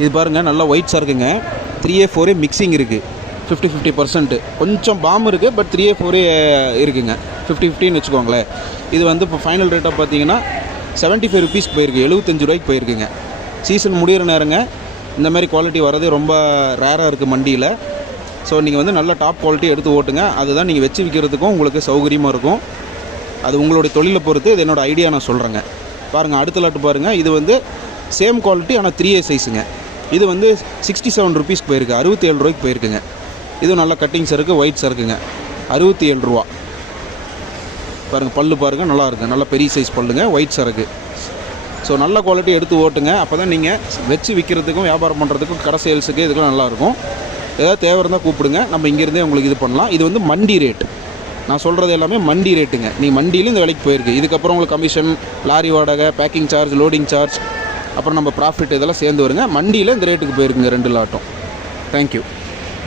இது பாருங்கள் நல்லா ஒயிட்ஸாக இருக்குங்க. 3A 4A மிக்சிங் இருக்குது. 50-50% கொஞ்சம் பாம் இருக்குது. பட் 3A 4A இருக்குங்க. 50-50ன்னு வச்சுக்கோங்களேன். இது வந்து இப்போ ஃபைனல் ரேட்டாக பார்த்தீங்கன்னா 75 ருபீஸ்க்கு போயிருக்கு. 75 ரூபாய்க்கு போயிருக்குங்க. சீசன் முடிகிற நேரங்க. இந்த மாதிரி குவாலிட்டி வரதே ரொம்ப ரேராக இருக்குது மண்டியில். ஸோ நீங்கள் வந்து நல்ல டாப் குவாலிட்டி எடுத்து ஓட்டுங்க. அதுதான் நீங்கள் வச்சு விற்கிறதுக்கும் உங்களுக்கு சௌகரியமாக இருக்கும். அது உங்களுடைய தொழிலை பொறுத்து. இது என்னோடய ஐடியா நான் சொல்கிறேங்க. பாருங்கள் அடுத்த லாட்டு பாருங்கள். இது வந்து சேம் குவாலிட்டி ஆனால் 3A சைஸுங்க. இது வந்து 67 ருபீஸ்க்கு போயிருக்கு. 67 ரூபாய்க்கு போயிருக்குங்க. இதுவும் நல்லா கட்டிங் சருக்கு, ஒயிட் சருக்குங்க. 67 ரூபா. பாருங்கள் பல்லு பாருங்கள் நல்லா இருக்குது. நல்ல பெரிய சைஸ் பல்லுங்க, ஒயிட் சருக்கு. ஸோ நல்ல குவாலிட்டி எடுத்து ஓட்டுங்க. அப்போ தான் நீங்கள் வச்சு விற்கிறதுக்கும் வியாபாரம் பண்ணுறதுக்கும் கடை சேல்ஸுக்கு இதுக்கெல்லாம் நல்லாயிருக்கும். ஏதாவது தேவை இருந்தால் கூப்பிடுங்க. நம்ம இங்கேருந்தே உங்களுக்கு இது பண்ணலாம். இது வந்து மண்டி ரேட்டு. நான் சொல்கிறது எல்லாமே மண்டி ரேட்டுங்க. நீங்கள் மண்டியில் இந்த விலைக்கு போயிருக்கு. இதுக்கப்புறம் உங்களுக்கு கமிஷன், லாரி வாடகை, பேக்கிங் சார்ஜ், லோடிங் சார்ஜ், அப்புறம் நம்ம ப்ராஃபிட் இதெல்லாம் சேர்ந்து வருங்க. மண்டியில் இந்த ரேட்டுக்கு போயிருக்குங்க 2 லாட்டும். தேங்க்யூ.